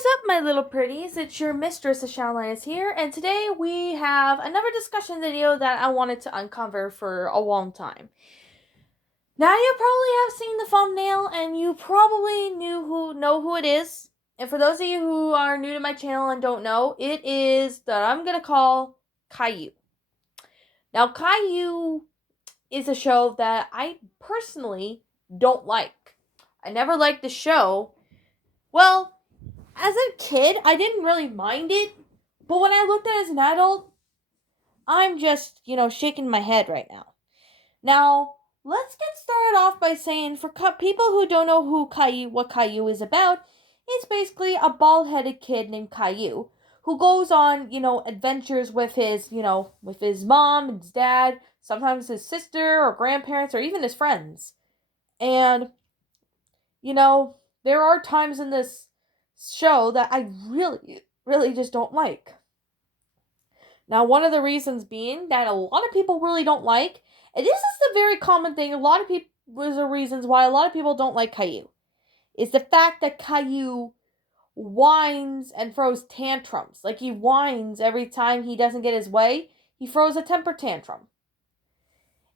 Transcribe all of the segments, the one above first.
is up, my little pretties? It's your mistress, Ashana, here, and today we have another discussion video that I wanted to uncover for a long time. Now you probably have seen the thumbnail, and you probably know who it is. And for those of you who are new to my channel and don't know, it is that I'm gonna call Caillou. Now, Caillou is a show that I personally don't like. I never liked the show. Well, as a kid, I didn't really mind it, but when I looked at it as an adult, I'm just, shaking my head right now. Now, let's get started off by saying, for people who don't know what Caillou is about, it's basically a bald-headed kid named Caillou who goes on, adventures with with his mom and his dad, sometimes his sister or grandparents or even his friends. And, there are times in this show that I really, really just don't like. Now, one of the reasons being that a lot of people really don't like, and this is the very common thing, a lot of people, there's the reasons why a lot of people don't like Caillou, is the fact that Caillou whines and throws tantrums. Like, he whines every time he doesn't get his way, he throws a temper tantrum.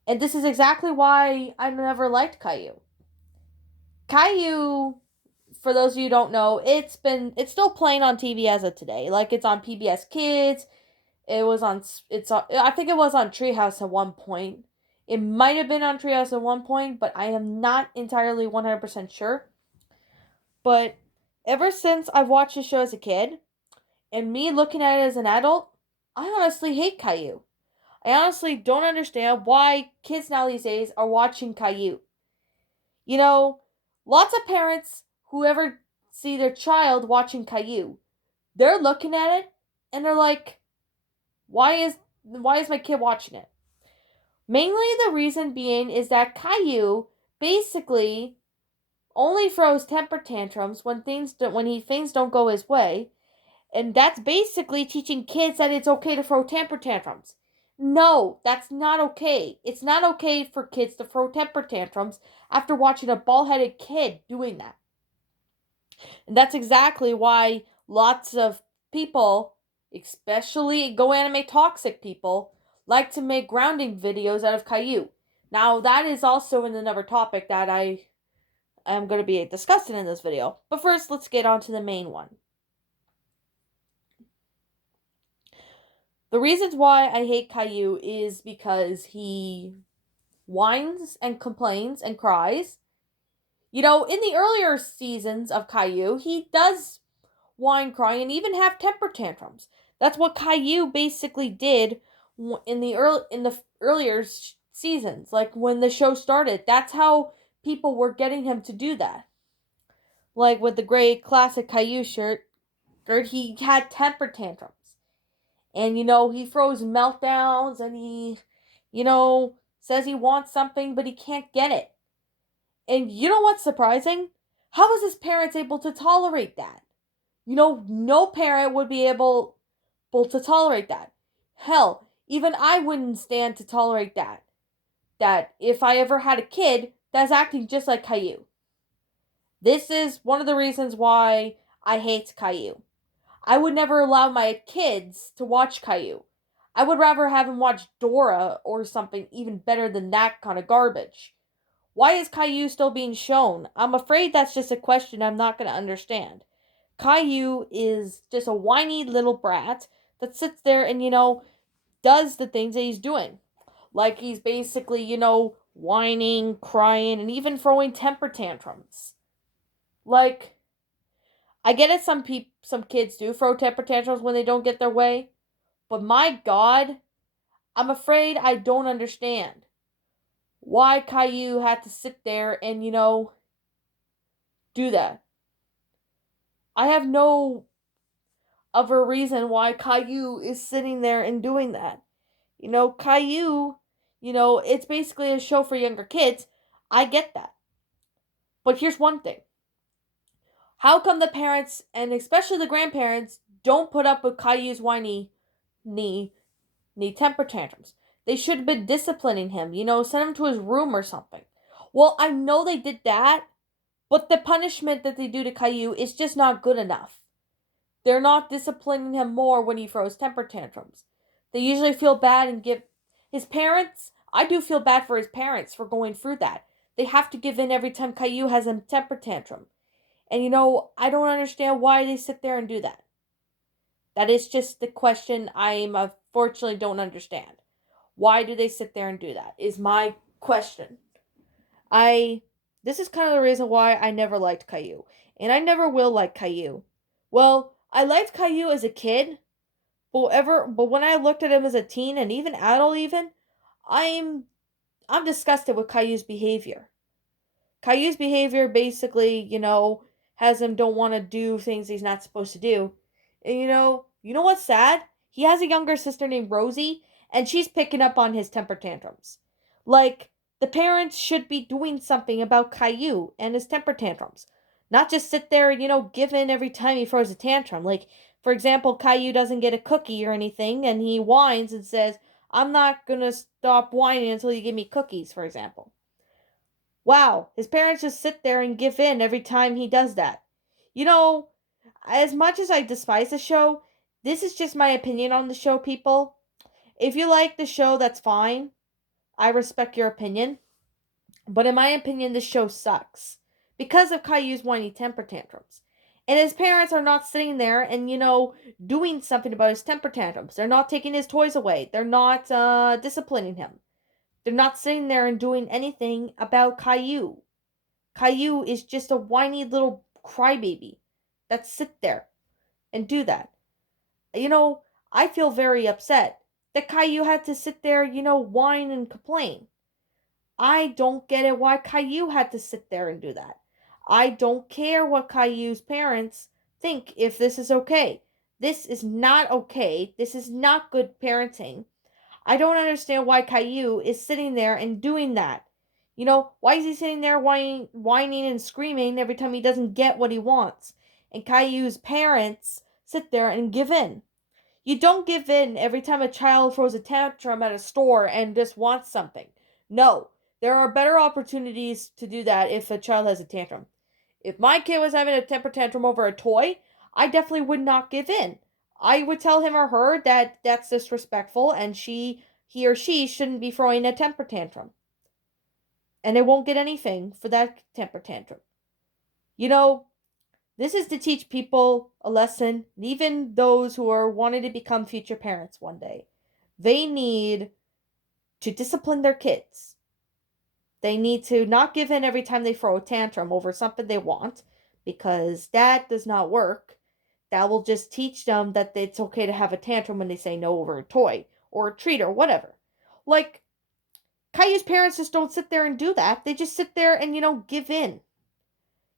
And this is exactly why I never liked Caillou. Caillou, for those of you who don't know, it's still playing on TV as of today. Like, it's on PBS Kids. I think it was on Treehouse at one point. It might have been on Treehouse at one point, but I am not entirely 100% sure. But ever since I've watched the show as a kid, and me looking at it as an adult, I honestly hate Caillou. I honestly don't understand why kids now these days are watching Caillou. Lots of parents who ever see their child watching Caillou, they're looking at it and they're like, why is my kid watching it? Mainly the reason being is that Caillou basically only throws temper tantrums when things don't go his way, and that's basically teaching kids that it's okay to throw temper tantrums. No, that's not okay. It's not okay for kids to throw temper tantrums after watching a bald-headed kid doing that. And that's exactly why lots of people, especially Go Anime Toxic people, like to make grounding videos out of Caillou. Now, that is also in another topic that I am going to be discussing in this video. But first, let's get on to the main one. The reasons why I hate Caillou is because he whines and complains and cries. In the earlier seasons of Caillou, he does whine, cry, and even have temper tantrums. That's what Caillou basically did in the earlier seasons, like when the show started. That's how people were getting him to do that. Like with the gray classic Caillou shirt, he had temper tantrums. And, he throws meltdowns and he, says he wants something, but he can't get it. And you know what's surprising? How was his parents able to tolerate that? No parent would be able to tolerate that. Hell, even I wouldn't stand to tolerate that. That if I ever had a kid that's acting just like Caillou. This is one of the reasons why I hate Caillou. I would never allow my kids to watch Caillou. I would rather have them watch Dora or something even better than that kind of garbage. Why is Caillou still being shown? I'm afraid that's just a question I'm not going to understand. Caillou is just a whiny little brat that sits there and, does the things that he's doing. Like he's basically, whining, crying, and even throwing temper tantrums. Like, I get it, some kids do throw temper tantrums when they don't get their way. But my God, I'm afraid I don't understand why Caillou had to sit there and, do that. I have no other reason why Caillou is sitting there and doing that. Caillou, it's basically a show for younger kids. I get that. But here's one thing. How come the parents, and especially the grandparents, don't put up with Caillou's whiny knee temper tantrums? They should have been disciplining him, send him to his room or something. Well, I know they did that, but the punishment that they do to Caillou is just not good enough. They're not disciplining him more when he throws temper tantrums. They usually feel bad and give his parents. I do feel bad for his parents for going through that. They have to give in every time Caillou has a temper tantrum. And I don't understand why they sit there and do that. That is just the question I'm unfortunately don't understand. Why do they sit there and do that? Is my question. I This is kind of the reason why I never liked Caillou. And I never will like Caillou. Well, I liked Caillou as a kid, but when I looked at him as a teen and even adult even, I'm I'm disgusted with Caillou's behavior. Caillou's behavior basically, has him don't want to do things he's not supposed to do. And you know what's sad? He has a younger sister named Rosie, and she's picking up on his temper tantrums. Like, the parents should be doing something about Caillou and his temper tantrums. Not just sit there and, give in every time he throws a tantrum. Like, for example, Caillou doesn't get a cookie or anything, and he whines and says, I'm not gonna stop whining until you give me cookies, for example. Wow, his parents just sit there and give in every time he does that. You know, as much as I despise the show, this is just my opinion on the show, people. If you like the show, that's fine. I respect your opinion. But in my opinion, this show sucks. Because of Caillou's whiny temper tantrums. And his parents are not sitting there and, doing something about his temper tantrums. They're not taking his toys away. They're not disciplining him. They're not sitting there and doing anything about Caillou. Caillou is just a whiny little crybaby that sit there and do that. You know, I feel very upset that Caillou had to sit there, whine and complain. I don't get it why Caillou had to sit there and do that. I don't care what Caillou's parents think if this is okay. This is not okay. This is not good parenting. I don't understand why Caillou is sitting there and doing that. Why is he sitting there whining and screaming every time he doesn't get what he wants? And Caillou's parents sit there and give in. You don't give in every time a child throws a tantrum at a store and just wants something. No, there are better opportunities to do that if a child has a tantrum. If my kid was having a temper tantrum over a toy, I definitely would not give in. I would tell him or her that that's disrespectful and he or she shouldn't be throwing a temper tantrum. And they won't get anything for that temper tantrum. You know, this is to teach people a lesson, even those who are wanting to become future parents one day. They need to discipline their kids. They need to not give in every time they throw a tantrum over something they want, because that does not work. That will just teach them that it's okay to have a tantrum when they say no over a toy or a treat or whatever. Like, Caillou's parents just don't sit there and do that. They just sit there and, give in.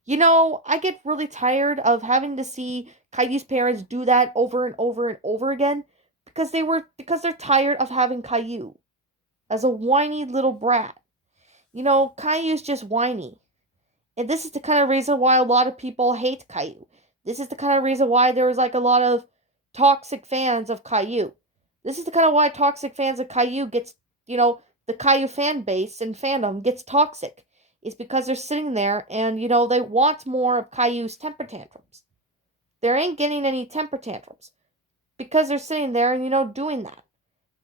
I get really tired of having to see Caillou's parents do that over and over and over again because they're tired of having Caillou as a whiny little brat. Caillou's just whiny. And this is the kind of reason why a lot of people hate Caillou. This is the kind of reason why there was like a lot of toxic fans of Caillou. This is the kind of why toxic fans of Caillou gets, the Caillou fan base and fandom gets toxic. It's because they're sitting there and, they want more of Caillou's temper tantrums. There ain't getting any temper tantrums because they're sitting there and, doing that.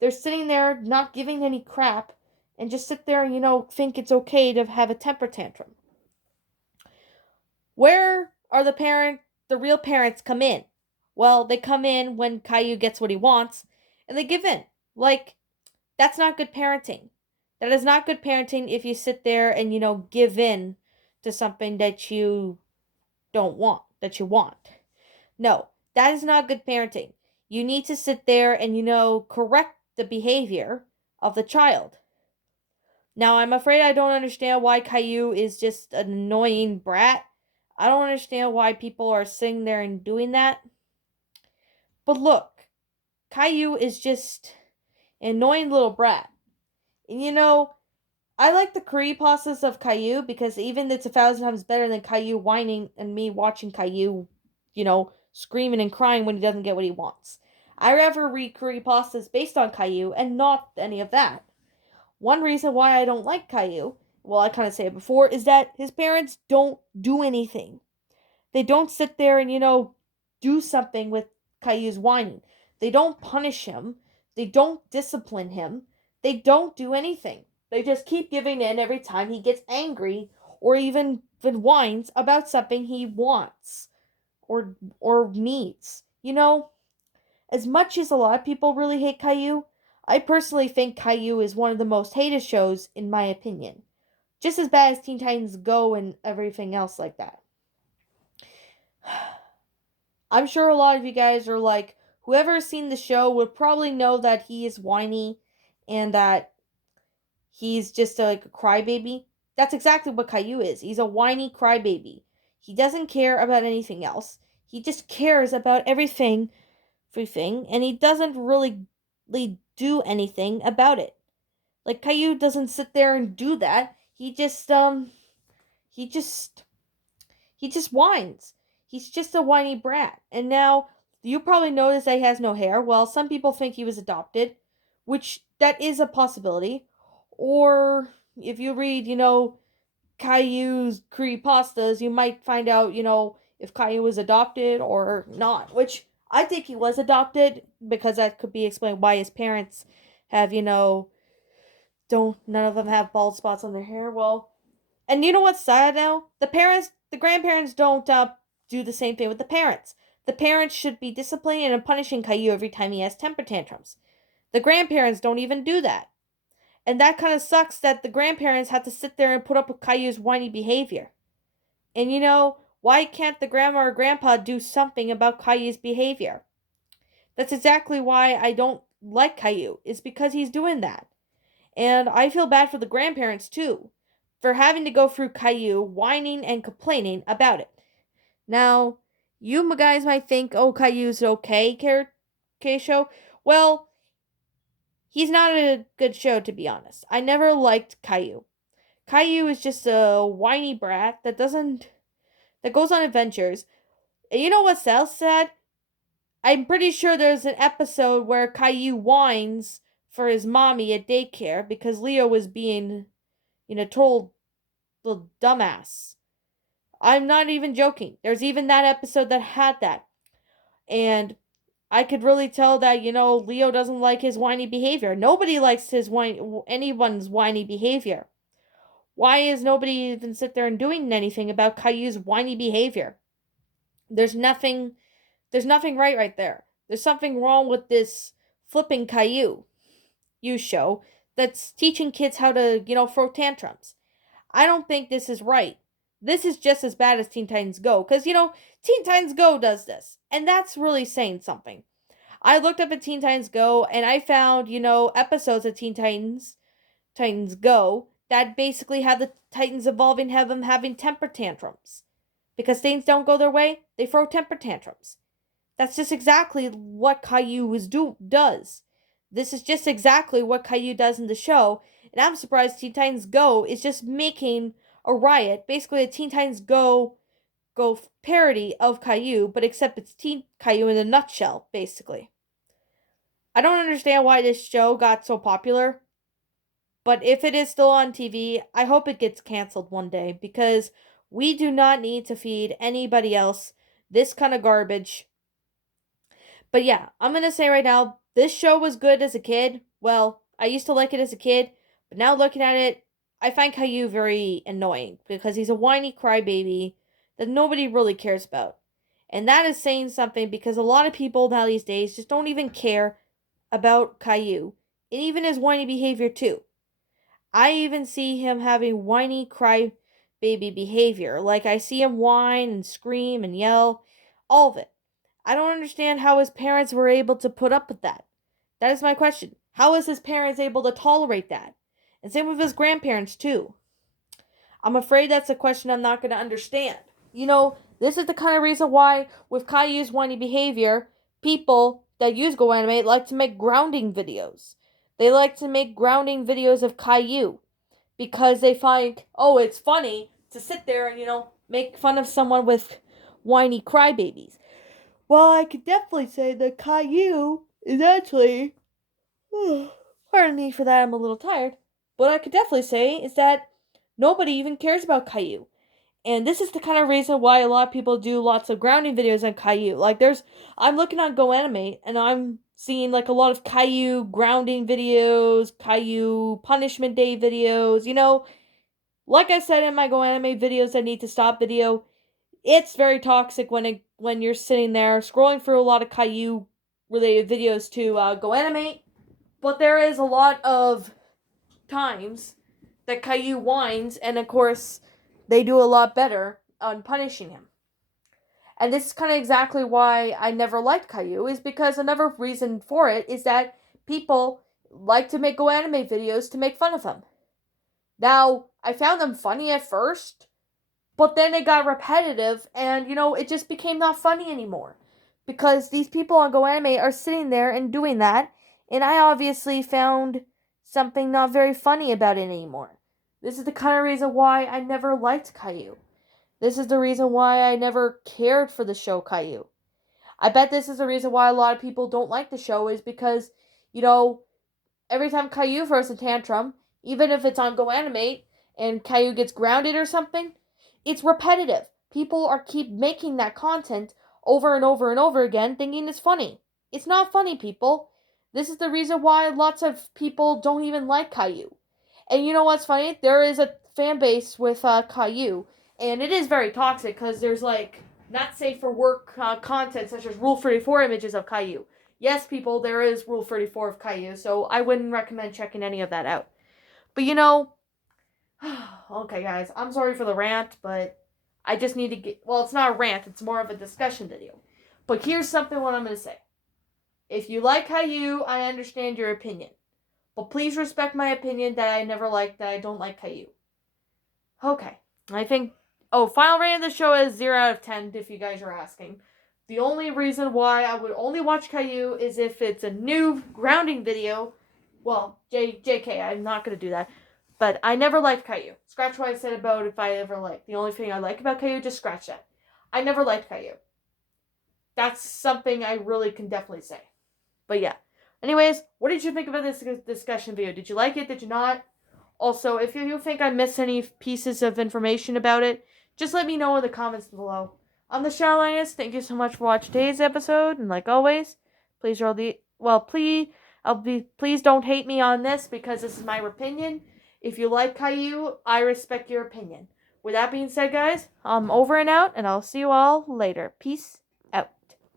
They're sitting there not giving any crap and just sit there and, think it's okay to have a temper tantrum. Where are the real parents come in? Well, they come in when Caillou gets what he wants and they give in. Like, that's not good parenting. That is not good parenting if you sit there and, give in to something that you don't want, that you want. No, that is not good parenting. You need to sit there and, correct the behavior of the child. Now, I'm afraid I don't understand why Caillou is just an annoying brat. I don't understand why people are sitting there and doing that. But look, Caillou is just an annoying little brat. And I like the creepypastas of Caillou because even it's 1,000 times better than Caillou whining and me watching Caillou, screaming and crying when he doesn't get what he wants. I rather read creepypastas based on Caillou and not any of that. One reason why I don't like Caillou, well, I kind of said it before, is that his parents don't do anything. They don't sit there and, do something with Caillou's whining. They don't punish him. They don't discipline him. They don't do anything. They just keep giving in every time he gets angry or even whines about something he wants or needs. As much as a lot of people really hate Caillou, I personally think Caillou is one of the most hated shows in my opinion. Just as bad as Teen Titans Go and everything else like that. I'm sure a lot of you guys are like, whoever has seen the show would probably know that he is whiny and that he's just like a crybaby. That's exactly what Caillou is. He's a whiny crybaby. He doesn't care about anything else. He just cares about everything, and he doesn't really do anything about it. Like Caillou doesn't sit there and do that. He just he just whines. He's just a whiny brat. And now you probably noticed that he has no hair. Well, some people think he was adopted, which that is a possibility. Or if you read, Caillou's creepypastas, you might find out, if Caillou was adopted or not, which I think he was adopted because that could be explained why his parents have, don't none of them have bald spots on their hair. Well, and you know what's sad now? The grandparents don't do the same thing with the parents. The parents should be disciplining and punishing Caillou every time he has temper tantrums. The grandparents don't even do that. And that kind of sucks that the grandparents have to sit there and put up with Caillou's whiny behavior. And why can't the grandma or grandpa do something about Caillou's behavior? That's exactly why I don't like Caillou, is because he's doing that. And I feel bad for the grandparents too, for having to go through Caillou whining and complaining about it. Now, you guys might think, oh, Caillou's okay show. Well, he's not a good show, to be honest. I never liked Caillou. Caillou is just a whiny brat that goes on adventures. And you know what's else sad? I'm pretty sure there's an episode where Caillou whines for his mommy at daycare because Leo was being, total little dumbass. I'm not even joking. There's even that episode that had that. And I could really tell that, Leo doesn't like his whiny behavior. Nobody likes anyone's whiny behavior. Why is nobody even sit there and doing anything about Caillou's whiny behavior? There's nothing right there. There's something wrong with this flipping Caillou you show that's teaching kids how to, throw tantrums. I don't think this is right. This is just as bad as Teen Titans Go. Because, Teen Titans Go does this. And that's really saying something. I looked up at Teen Titans Go and I found, episodes of Titans Go that basically have the Titans evolving, have them having temper tantrums. Because things don't go their way, they throw temper tantrums. That's just exactly what Caillou does. This is just exactly what Caillou does in the show, and I'm surprised Teen Titans Go is just making a riot, basically a Teen Titans Go parody of Caillou, but except it's Teen Caillou in a nutshell, basically. I don't understand why this show got so popular, but if it is still on TV, I hope it gets canceled one day, because we do not need to feed anybody else this kind of garbage. But yeah, I'm going to say right now, this show was good as a kid. Well, I used to like it as a kid, but now looking at it, I find Caillou very annoying because he's a whiny crybaby that nobody really cares about. And that is saying something because a lot of people now these days just don't even care about Caillou and even his whiny behavior too. I even see him having whiny crybaby behavior. Like I see him whine and scream and yell, all of it. I don't understand how his parents were able to put up with that. That is my question. How is his parents able to tolerate that? And same with his grandparents, too. I'm afraid that's a question I'm not going to understand. This is the kind of reason why, with Caillou's whiny behavior, people that use Go Animate like to make grounding videos. They like to make grounding videos of Caillou because they find, oh, it's funny to sit there and, make fun of someone with whiny crybabies. Well, I could definitely say that Caillou is actually, pardon me for that, I'm a little tired. What I could definitely say is that nobody even cares about Caillou. And this is the kind of reason why a lot of people do lots of grounding videos on Caillou. I'm looking on Go Animate, and I'm seeing like a lot of Caillou grounding videos, Caillou punishment day videos. Like I said in my Go Animate videos that need to stop video, it's very toxic when you're sitting there scrolling through a lot of Caillou related videos to Go Animate. But there is a lot of times that Caillou whines, and of course, they do a lot better on punishing him. And this is kind of exactly why I never liked Caillou, is because another reason for it is that people like to make Go Anime videos to make fun of them. Now, I found them funny at first, but then it got repetitive, and it just became not funny anymore. Because these people on Go Anime are sitting there and doing that, and I obviously found something not very funny about it anymore. This is the kind of reason why I never liked Caillou. This is the reason why I never cared for the show Caillou. I bet this is the reason why a lot of people don't like the show, is because, every time Caillou throws a tantrum, even if it's on Go Animate and Caillou gets grounded or something, it's repetitive. People are keep making that content over and over and over again, thinking it's funny. It's not funny, people. This is the reason why lots of people don't even like Caillou. And you know what's funny? There is a fan base with Caillou, and it is very toxic because there's like not safe for work content such as Rule 34 images of Caillou. Yes, people, there is Rule 34 of Caillou, so I wouldn't recommend checking any of that out. But okay, guys, I'm sorry for the rant, but I just need to get. Well, it's not a rant, it's more of a discussion video. But here's something what I'm going to say. If you like Caillou, I understand your opinion. But please respect my opinion that I don't like Caillou. Okay, I think. Oh, final rating of the show is 0 out of 10, if you guys are asking. The only reason why I would only watch Caillou is if it's a new grounding video. Well, JK, I'm not going to do that. But I never liked Caillou. Scratch what I said about if I ever liked. The only thing I like about Caillou, just scratch that. I never liked Caillou. That's something I really can definitely say. But yeah. Anyways, what did you think about this discussion video? Did you like it? Did you not? Also, if you think I missed any pieces of information about it, just let me know in the comments below. I'm the Charlinus. Thank you so much for watching today's episode, and like always, please please don't hate me on this because this is my opinion. If you like Caillou, I respect your opinion. With that being said, guys, I'm over and out, and I'll see you all later. Peace.